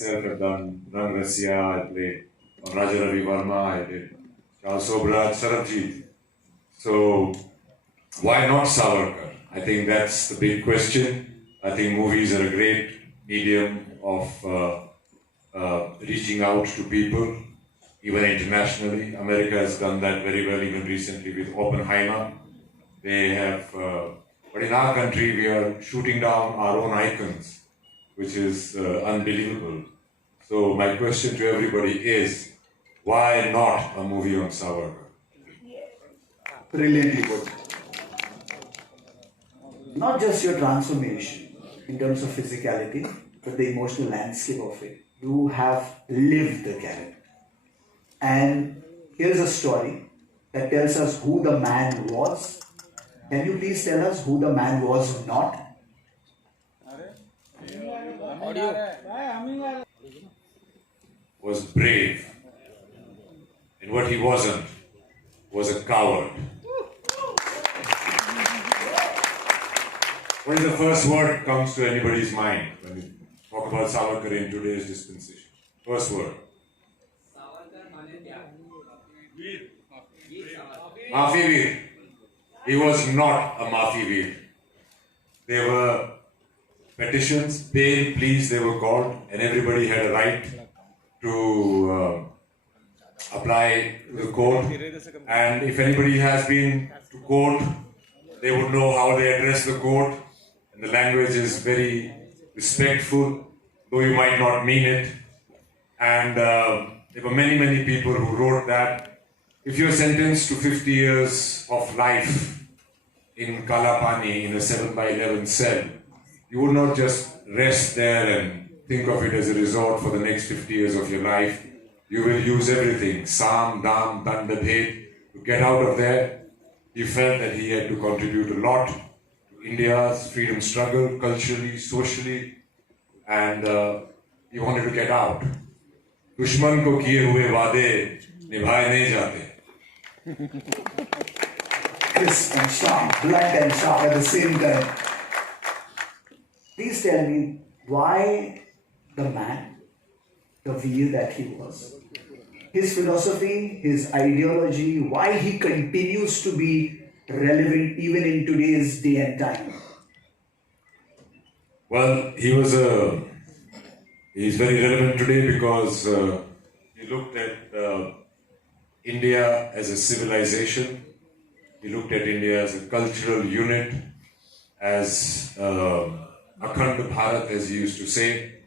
myself have done Rang Rasya, I played Raja Ravi Varma, I did Charles Sobraj, Sarabjit. So why not Savarkar? I think that's the big question. I think movies are a great medium of reaching out to people, even internationally. America has done that very well, even recently with Oppenheimer. They have, but in our country, we are shooting down our own icons, which is unbelievable. So my question to everybody is, why not a movie on Savarkar? Brilliantly put. Not just your transformation in terms of physicality, but the emotional landscape of it. You have lived the character. And here's a story that tells us who the man was. Can you please tell us who the man was not? Was brave. And what he wasn't was a coward. What is the first word that comes to anybody's mind when you talk about Savarkar in today's dispensation? First word. Maafi Veer. He was not a Maafi Veer. There were petitions, bail, pleas, they were called, and everybody had a right to apply to the court. And if anybody has been to court, they would know how they address the court. And the language is very respectful, though you might not mean it. And there were many, many people who wrote that if you're sentenced to 50 years of life in Kalapani, in a 7x11 cell, you would not just rest there and think of it as a resort for the next 50 years of your life. You will use everything, Sam, Dam, Danda, Bhed, to get out of there. He felt that he had to contribute a lot to India's freedom struggle, culturally, socially, and he wanted to get out. दुश्मन को किए हुए वादे निभाए नहीं जाते. Crisp and sharp, blunt and sharp at the same time. Please tell me why the man, the Veer that he was, his philosophy, his ideology, why he continues to be relevant even in today's day and time. Well, he's very relevant today because he looked at India as a civilization. He looked at India as a cultural unit, as Akhand Bharat, as he used to say.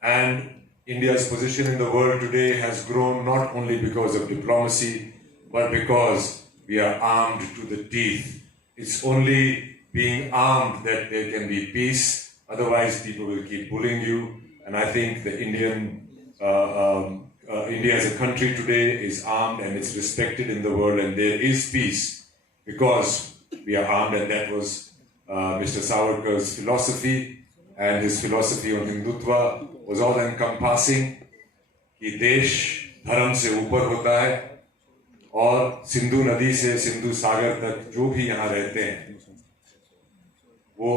And India's position in the world today has grown not only because of diplomacy, but because we are armed to the teeth. It's only being armed that there can be peace. Otherwise, people will keep bullying you. And I think the India as a country today is armed and it's respected in the world, and there is peace because we are armed. And that was Mr. Savarkar's philosophy, and his philosophy on Hindutva was all encompassing कि देश धर्म से ऊपर होता है और सिंधु नदी से सिंधु सागर तक जो भी यहाँ रहते हैं वो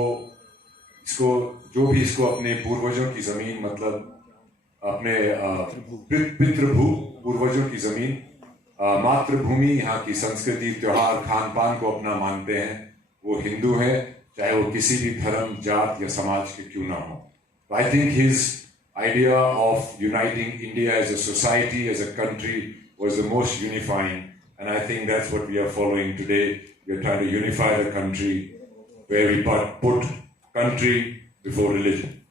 इसको जो भी इसको अपने पूर्वजों की जमीन, मतलब अपने पितृभू पूर्वजों की जमीन, मातृभूमि, यहाँ की संस्कृति, त्योहार, खान पान को अपना मानते हैं, वो हिंदू हैं, चाहे वो किसी भी धर्म, जात या समाज के क्यों ना हो. I think his idea of uniting India as a society, as a country, was the most unifying, and I think that's what we are following today. We are trying to unify the country where we put country before religion.